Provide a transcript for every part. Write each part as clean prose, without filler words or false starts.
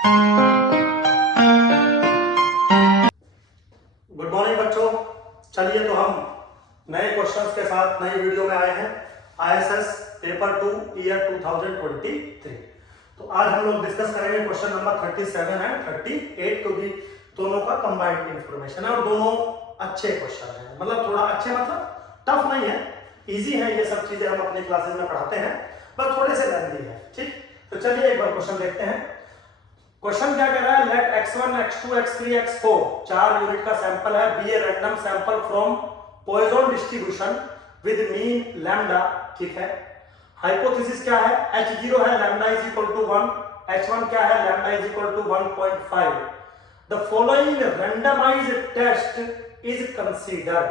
Good morning बच्चों। चलिए तो हम नए क्वेश्चंस के साथ नई वीडियो में आए हैं। ISS paper 2 year 2023। तो आज हम लोग डिस्कस करेंगे क्वेश्चन नंबर 37 एंड 38, क्योंकि दोनों का कंबाइंड इंफॉर्मेशन है और दोनों अच्छे क्वेश्चन हैं। मतलब थोड़ा अच्छे मतलब टफ नहीं है, इजी है। ये सब चीजें हम अपनी क्लासेस में पढ़ाते हैं, बस थोड़े से लेंथी है। ठीक, तो चलिए एक बार क्वेश्चन देखते हैं। क्वेश्चन क्या कह रहा है? Let x1 x2 x3 x4 4 unit का सैंपल है, be a random sample from Poisson distribution with mean lambda. ठीक है, हाइपोथेसिस क्या है? h0 है lambda is equal to 1, h1 क्या है? Lambda is equal to 1.5। The following randomized test is considered.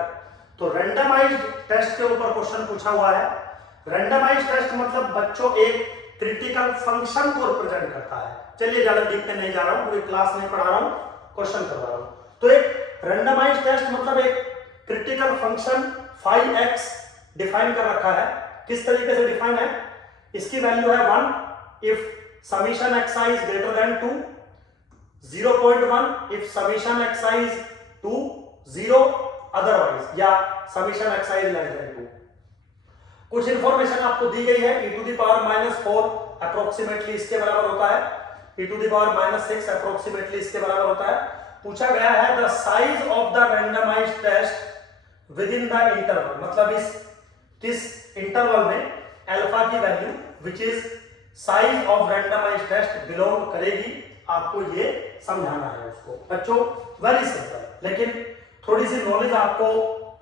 तो रैंडमाइज्ड टेस्ट के ऊपर क्वेश्चन पूछा हुआ है। रैंडमाइज्ड टेस्ट मतलब बच्चों एक क्रिटिकल फंक्शन को रिप्रेजेंट करता है। चलिए ज्यादा डीप में नहीं जा रहा हूं, कोई क्लास नहीं पढ़ा रहा हूं, क्वेश्चन करवा रहा हूं। तो एक रैंडमाइज्ड टेस्ट मतलब एक critical function phi x define कर रखा है। किस तरीके से डिफाइन है? इसकी वैल्यू है 1 if summation xi is greater than 2, 0.1 if summation xi is 2, 0 otherwise, या summation xi is less than 2। कुछ इंफॉर्मेशन आपको दी गई है। e to the power -4 approximately इसके बराबर होता है, e to the power -6 approximately इसके बराबर होता है। पूछा गया है the size of the randomized test within the interval, मतलब किस इंटरवल में अल्फा की value which is size of randomized test belong करेगी। आपको ये समझाना है उसको। बच्चों वेरी सिंपल, लेकिन थोड़ी सी नॉलेज आपको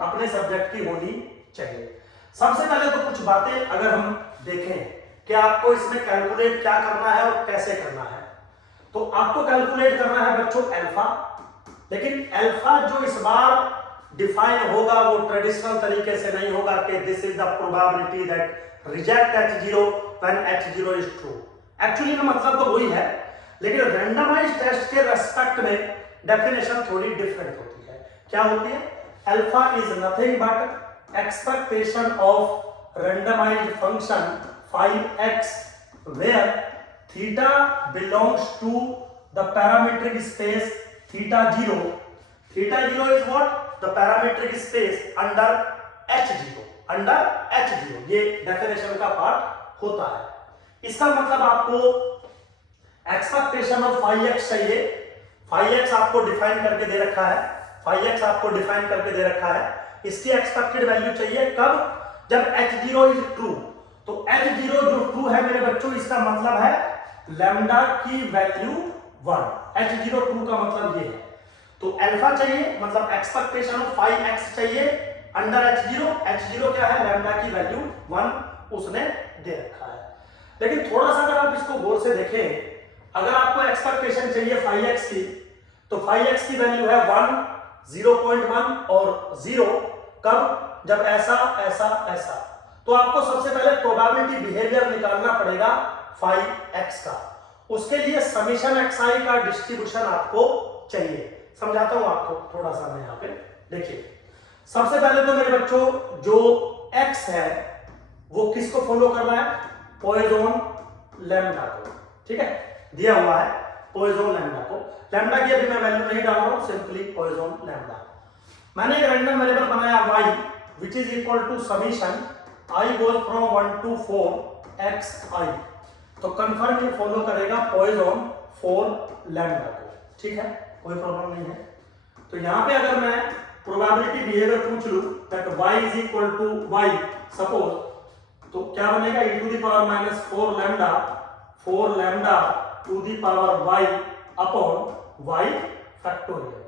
अपने सब्जेक्ट की होनी चाहिए। सबसे पहले तो कुछ बातें अगर हम देखें कि आपको इसमें कैलकुलेट क्या करना है और कैसे करना है, तो आपको कैलकुलेट करना है बच्चों अल्फा। लेकिन अल्फा जो इस बार डिफाइन होगा वो ट्रेडिशनल तरीके से नहीं होगा कि this is the probability that reject h0 when h0 is true. Actually में मतलब तो वही है, लेकिन रैंडमाइज्ड टेस्ट के रेस्पेक्ट में डेफिनेशन थोड़ी डिफरेंट होती है। क्या होती है? Alpha is nothing but expectation of randomized function phi x where theta belongs to the parametric space theta 0. Theta 0 is what? The parametric space under h0, under h0। ये definition का part होता है। इसका मतलब आपको एक्सपेक्टेशन ऑफ phi x चाहिए। phi x आपको define करके दे रखा है, phi x आपको डिफाइन करके दे रखा है। इसकी एक्सपेक्टेड वैल्यू चाहिए कब? जब h0 इज ट्रू। तो h0 जो ट्रू है मेरे बच्चों, इसका मतलब है लैम्डा की वैल्यू 1। h0 ट्रू का मतलब ये है। तो अल्फा चाहिए, मतलब एक्सपेक्टेशन ऑफ phi x चाहिए अंडर h0। h0 क्या है? लैम्डा की वैल्यू 1 उसने दे रखा है। लेकिन थोड़ा सा अगर आप इसको गौर से देखें, अगर आपको एक्सपेक्टेशन चाहिए phi x की, तो phi x की वैल्यू है 1, 0.1 और 0। कब? जब ऐसा ऐसा ऐसा। तो आपको सबसे पहले प्रोबेबिलिटी बिहेवियर निकालना पड़ेगा phi x का। उसके लिए समीशन xi का डिस्ट्रीब्यूशन आपको चाहिए। समझाता हूं आपको थोड़ा सा मैं यहां पे। देखिए सबसे पहले तो मेरे बच्चों जो x है वो किसको फॉलो कर रहा है? पॉइजन लैम्डा को। ठीक है, दिया हुआ है पॉइजन लैम्डा को। लैम्डा की अभी मैं वैल्यू नहीं डाल रहा हूं, सिंपली पॉइजन लैम्डा। मैंने एक रैंडम वेरिएबल बनाया y which is equal to summation I goes from 1 to 4 xi। तो कंफर्म ये फॉलो करेगा पॉइजन फॉर लैम्डा को। ठीक है, कोई प्रॉब्लम नहीं है। तो यहां पे अगर मैं प्रोबेबिलिटी बिहेवियर पूछ लूं that y is equal to y suppose, तो क्या बनेगा? e to the power -4 lambda to the power y upon y factorial.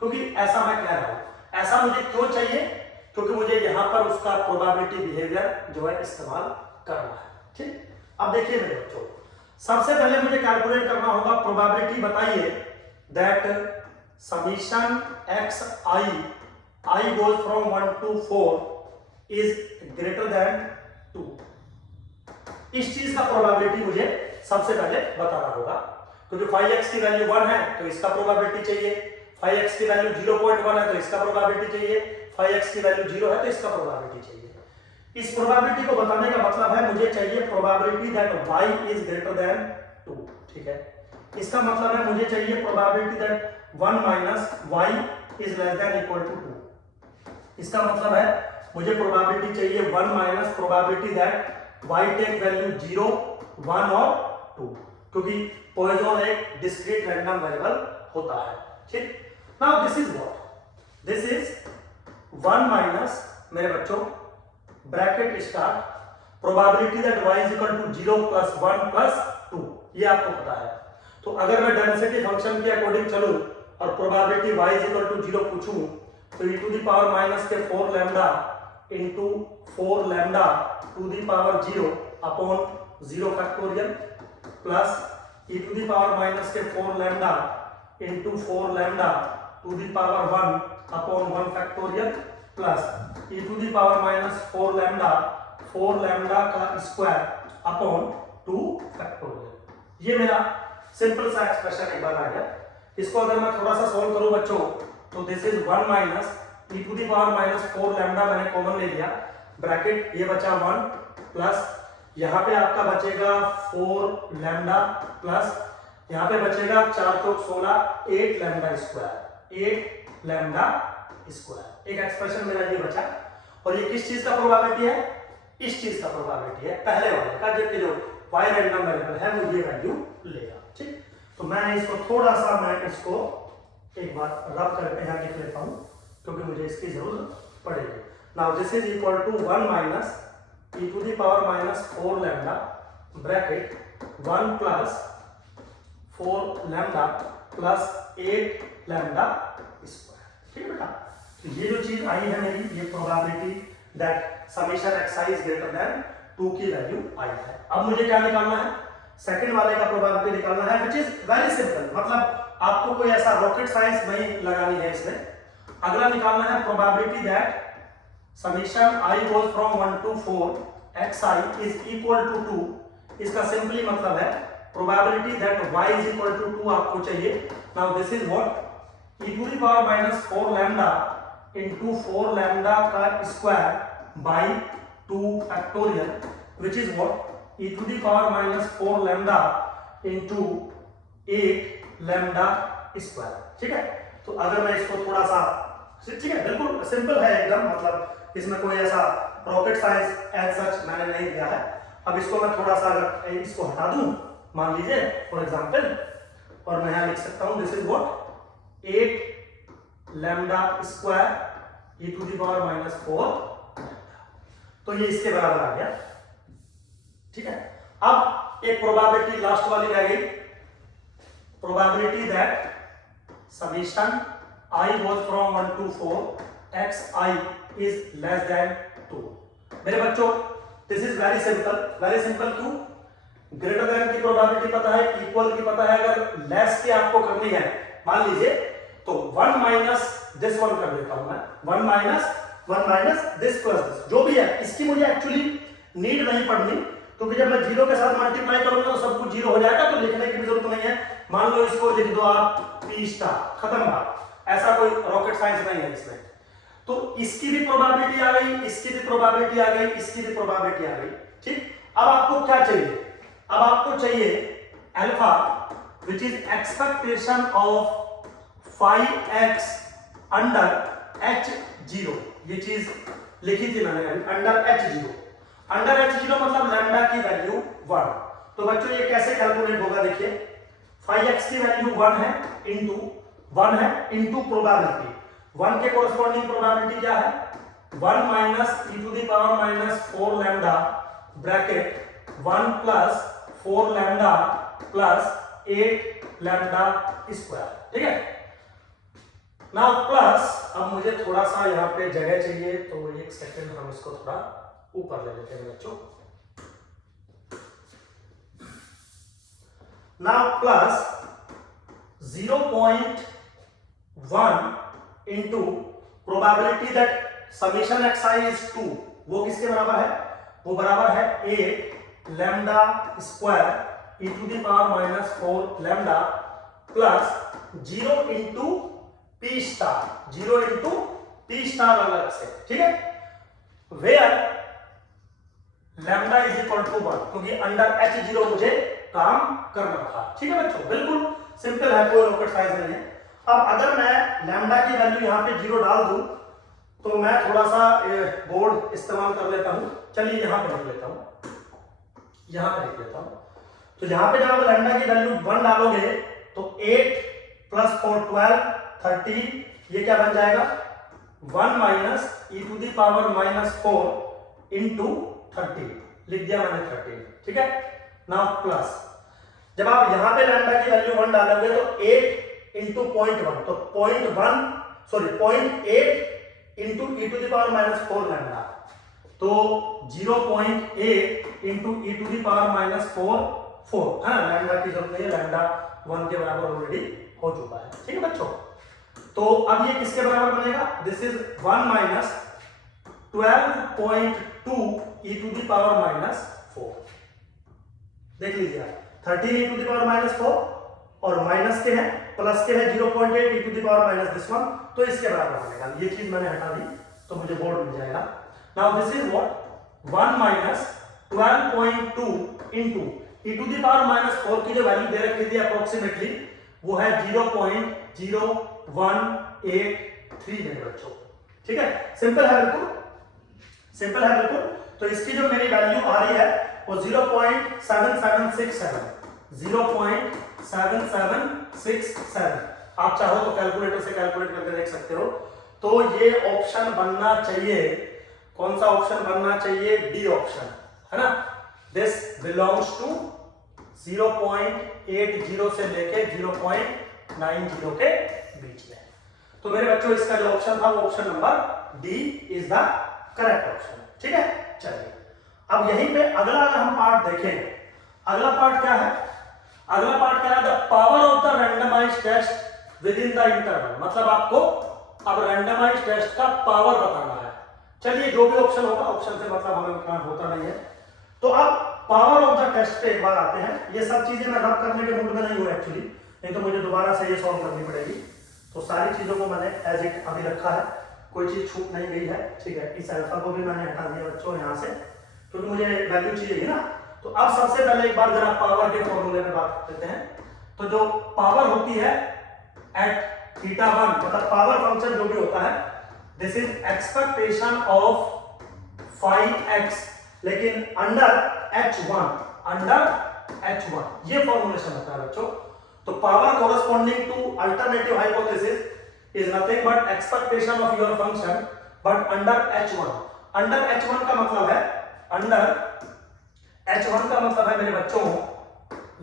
क्योंकि ऐसा मैं कह रहा हूं, ऐसा मुझे क्यों चाहिए? क्योंकि मुझे यहां पर उसका प्रोबेबिलिटी बिहेवियर जो है इस्तेमाल करना है। ठीक, अब देखिए मेरे बच्चों, सबसे पहले मुझे कैलकुलेट करना होगा प्रोबेबिलिटी। बताइए that summation xi I goes from 1 to 4 is greater than 2। इस चीज का प्रोबेबिलिटी मुझे सबसे पहले बताना होगा, क्योंकि phi x की वैल्यू 1 है तो इसका प्रोबेबिलिटी चाहिए, phi x की वैल्यू 0.1 है तो इसका प्रोबेबिलिटी चाहिए, phi x की वैल्यू 0 है तो इसका प्रोबेबिलिटी चाहिए। इस प्रोबेबिलिटी को बताने का मतलब है मुझे चाहिए probability that y is greater than 2। ठीक है, इसका मतलब है मुझे चाहिए probability that 1 minus y is less than equal to 2। इसका मतलब है मुझे प्रोबेबिलिटी चाहिए 1 minus probability that y take value 0, 1 और 2, क्योंकि पॉइजन एक डिस्क्रीट रैंडम वेरिएबल होता है। ठीक, now this is what, this is 1 minus मेरे बच्चों bracket start probability that y is equal to 0 plus 1 plus 2, ये आपको पता है। तो अगर मैं डेंसिटी फंक्शन के अकॉर्डिंग चलूं और probability y is equal to 0 पूछूं तो e to the power minus के 4 lambda into 4 lambda to the power 0 upon 0 factorial plus e to the power minus के 4 lambda into 4 lambda to the power 1 upon 1 factorial plus e to the power minus 4 lambda का square upon 2 factorial. ये मेरा simple सा expression एक बार आ गया। इसको अगर मैं थोड़ा सा सॉल्व करूं बच्चों तो this is 1 minus e to the power minus 4 lambda मैंने कॉमन ले लिया, ब्रैकेट ये बचा 1 प्लस यहाँ पे आपका बचेगा 4 लैम्डा प्लस यहाँ पे बचेगा 4 चौक 16 8 लैम्डा स्क्वायर, 8 लैम्डा स्क्वायर। एक एक्सप्रेशन मेरा ये बचा और ये किस चीज का प्रोबेबिलिटी है, इस चीज का प्रोबेबिलिटी है, पहले वाले का, जबकि जो y रैंडम वेरिएबल है वो ये वैल्यू लेगा। ठीक, तो मैं इसको थोड़ा सा मैं इसको एक बार रब करके यहाँ लिख लेता हूँ क्योंकि मुझे इसकी जरूरत पड़ेगी। Now this is equal to 1 minus e to the power minus 4 lambda bracket 1 plus 4 lambda plus 8 lambda square. ठीक है बेटा, तो ये जो चीज आई है मेरी, ये probability that summation xi is greater than 2 की वैल्यू आई है। अब मुझे क्या निकालना है, सेकंड वाले का प्रोबेबिलिटी निकालना है, व्हिच इज वेरी सिंपल। मतलब आपको कोई ऐसा रॉकेट साइंस नहीं लगानी है इसमें। अगला निकालना है probability that summation i goes from 1 to 4 xi is equal to 2। इसका सिंपली मतलब है probability that y is equal to 2 आपको चाहिए। Now this is what, e to the power minus 4 lambda into 4 lambda का square by 2 factorial which is what, e to the power minus 4 lambda into 8 lambda square. ठीक है, तो अगर मैं इसको थोड़ा सा, ठीक है बिल्कुल सिंपल है एकदम, मतलब इसमें कोई ऐसा रॉकेट साइंस एज सच मैंने नहीं दिया है। अब इसको मैं थोड़ा सा अगर इसको हटा दूं मान लीजिए फॉर एग्जांपल, और मैं यहां लिख सकता हूं this is what 8 lambda square e to the power minus 4, तो ये इसके बराबर आ गया। ठीक है, अब एक प्रोबेबिलिटी लास्ट वाली रह गई, probability that summation i goes from 1 to 4 xi is less than 2। मेरे बच्चों this is very simple, very simple. क्यों, ग्रेटर देन की प्रोबेबिलिटी पता है, इक्वल की पता है, अगर लेस की आपको करनी है मान लीजिए तो 1 माइनस दिस वन कर देता हूं मैं, 1 माइनस दिस प्लस दिस, जो भी है इसकी मुझे एक्चुअली नीड नहीं पड़नी, क्योंकि जब मैं जीरो के साथ मल्टीप्लाई करूंगा तो सब कुछ जीरो हो जाएगा, तो लिखने की भी जरूरत नहीं है। मान लो इसको लिख दो आप p स्टार, खत्म बात, ऐसा कोई रॉकेट साइंस नहीं है इसमें। तो इसकी भी प्रोबेबिलिटी आ गई, इसकी भी प्रोबेबिलिटी आ गई, इसकी भी प्रोबेबिलिटी आ गई। ठीक, अब आपको क्या चाहिए, अब आपको चाहिए alpha which is expectation of 5x under h0। ये चीज लिखी थी मैंने अंडर h0। अंडर h0 मतलब लैम्डा की वैल्यू 1। तो बच्चों ये कैसे कैलकुलेट होगा, देखिए 5x की वैल्यू 1 है इंटू 1 है इंटू प्रोबेबिलिटी, 1 के कोरस्पॉन्डिंग प्रोबेबिलिटी क्या है 1 minus e to the power minus 4 lambda bracket 1 plus 4 lambda plus 8 lambda square. ठीक है, नाउ प्लस, अब मुझे थोड़ा सा यहाँ पे जगह चाहिए, तो एक सेकंड हम इसको थोड़ा ऊपर ले लेते हैं बच्चों। Now plus 0.1 into probability that summation xi is 2, वो किसके बराबर है, वो बराबर है 8 lambda square e to the power minus 4 lambda plus 0 into p star, 0 into p star अलग से। ठीक है, where lambda is equal to 1, क्योंकि अंडर h0 मुझे काम करना था। ठीक है बच्चों, बिल्कुल सिंपल है, कोई रॉकेट साइंस नहीं है। अब अगर मैं लैम्डा की वैल्यू यहाँ पे 0 डाल दूं तो मैं थोड़ा सा बोर्ड इस्तेमाल कर लेता हूँ। चलिए यहाँ पे लिख लेता हूँ, यहाँ पे लिख लेता हूँ। तो यहाँ पे जब आप लैम्डा की वैल्यू 1 डालोगे तो 8 + 4 12 13, ये क्या बन जाएगा 1 minus e to the power -4 into 13, लिख दिया मैंने 13। ठीक है, नाउ प्लस जब आप यहाँ पे लैम्डा की वैल्यू 1 डालोगे तो 8 इंटू 0.1, तो 0.8 into e to the power -4 lambda, तो 0.8 into e to the power -4 है ना। लैम्डा की जरूरत नहीं है, लैम्डा 1 के बराबर ऑलरेडी हो चुका है। ठीक है बच्चों, तो अब ये किसके बराबर बनेगा, this is 1 minus 12.2 e to the power -4। देख लीजिए 13 e टू द पावर -4 और माइनस के हैं प्लस के हैं 0.8 e टू द पावर -1, तो इसके बराबर बनेगा। ये चीज मैंने हटा दी तो मुझे बोर्ड मिल जाएगा। Now this is what 1 minus 12.2 into e to the power -4 की जो वैल्यू दे रखी थी अप्रोक्सीमेटली वो है 0.0183 मेरे बच्चों। ठीक है, सिंपल है बिल्कुल, सिंपल है बिल्कुल। तो इसकी जो मेरी वैल्यू आ रही है वो 0.7767, 0.7767। आप चाहो तो कैलकुलेटर से कैलकुलेट करके देख सकते हो। तो ये ऑप्शन बनना चाहिए, कौन सा ऑप्शन बनना चाहिए, डी ऑप्शन, है ना। दिस बिलोंग्स टू 0.80 से लेके 0.90 के बीच में। तो मेरे बच्चों इसका जो ऑप्शन था वो option number D is the correct option. ठीक है, चलिए अब यहीं पे अगला अगर हम पार्ट देखें, अगला पार्ट क्या है, अगला पार्ट क्या है, the power of the randomized test within the interval. मतलब आपको अब रैंडमाइज्ड टेस्ट का पावर बताना है। चलिए जो भी ऑप्शन होगा, ऑप्शन से मतलब हमें उतना होता नहीं है। तो अब पावर ऑफ द टेस्ट पे एक बार आते हैं। ये सब चीजें मैं रब करने के मूड में नहीं हूं एक्चुअली, नहीं तो मुझे दोबारा से ये सॉल्व करनी पड़ेगी। तो सारी चीजों को मैंने एज इट अभी रखा है, कोई चीज छूट नहीं गई है। ठीक है, इस अल्फा को भी मैंने हटा दिया बच्चों यहाँ से, क्योंकि मुझे वैल्यू चाहिए ना। तो अब सबसे पहले एक बार जरा पावर के फॉर्मूले पे बात करते हैं। तो जो पावर होती है एट θ1, मतलब पावर फंक्शन जो भी होता है, this is expectation of 5x लेकिन अंडर h1, अंडर h1, ये फॉर्मूलेशन होता है बच्चों। तो power corresponding to alternative hypothesis is nothing but expectation of your function but under h1। Under h1 का मतलब है, अंडर h1 का मतलब है मेरे बच्चों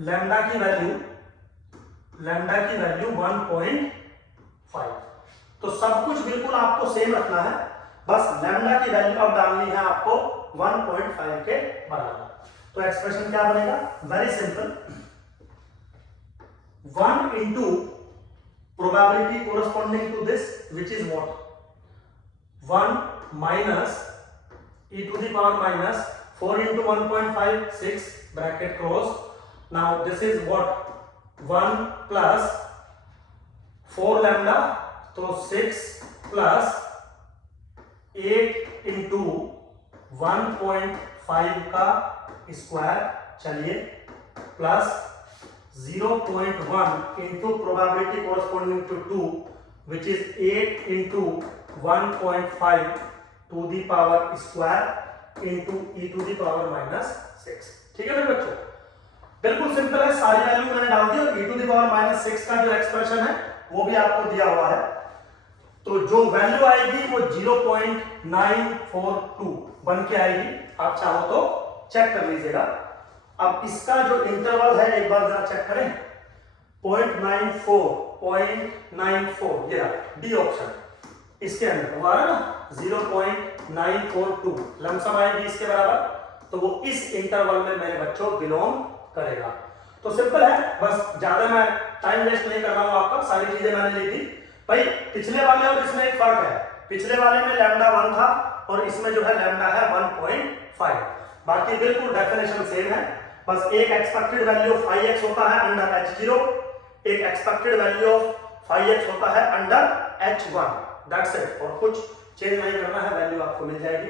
लैम्डा की वैल्यू 1.5। तो सब कुछ बिल्कुल आपको सेम रखना है, बस लैम्डा की वैल्यू अब डालनी है आपको 1.5 के बराबर। तो एक्सप्रेशन क्या बनेगा, very simple, 1 into probability corresponding to this which is what 1 minus e to the power -4 into 1.5 6 bracket close. Now this is what 1 plus 4 lambda, तो 6 plus 8 into 1.5 का स्क्वायर, चलिए plus 0.1 into probability corresponding to 2 which is 8 into 1.5 to the power square into e to the power -6। ठीक है मेरे बच्चों, बिल्कुल simple है, सारी वैल्यू मैंने डाल दी और e to the power -6 का जो एक्सप्रेशन है वो भी आपको दिया हुआ है। तो जो वैल्यू आएगी वो 0.942 बन के आएगी। आप चाहो तो चेक कर लीजिएगा। अब इसका जो इंटरवल है एक बार जरा चेक करें, 0.94, ये डी ऑप्शन, इसके अंदर वो आ रहा है ना 0.942 लमसम आएगी इसके बराबर। तो वो इस इंटरवल में मेरे बच्चों बिलोंग करेगा। तो सिंपल है, बस ज्यादा मैं टाइम वेस्ट नहीं कर रहा हूं आपका, सारी चीजें मैंने ली थी भाई। पिछले वाले और इसमें एक फर्क है, पिछले वाले में लैम्डा 1 था और इसमें जो है लैम्डा है 1.5, बाकी बिल्कुल डेफिनेशन सेम है। बस एक एक्सपेक्टेड वैल्यू ऑफ 5x होता है अंडर h0, एक एक्सपेक्टेड वैल्यू ऑफ 5x होता है अंडर h1, दैट्स इट। और कुछ चेंज नहीं करना है, वैल्यू आपको मिल जाएगी।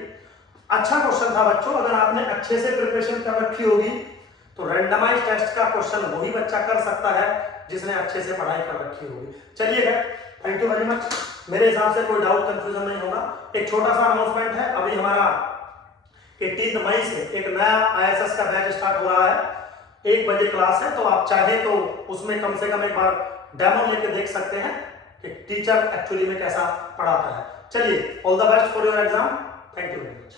अच्छा क्वेश्चन था बच्चों, अगर आपने अच्छे से प्रिपरेशन कर रखी होगी तो रैंडमाइज टेस्ट का क्वेश्चन वही बच्चा कर सकता है जिसने अच्छे से पढ़ाई कर रखी होगी। चलिए, थैंक यू वेरी मच। मेरे हिसाब से कोई डाउट कंफ्यूजन नहीं होगा। एक छोटा सा अनाउंसमेंट है, अभी हमारा 18 मई से एक नया ISS का बैच स्टार्ट हो रहा है। 1 बजे क्लास है, तो आप चाहे तो उसमें कम से कम एक बार डेमो लेके देख सकते हैं कि टीचर एक्चुअली में कैसा पढ़ाता है। चलिए, all the best for your exam. Thank you very much.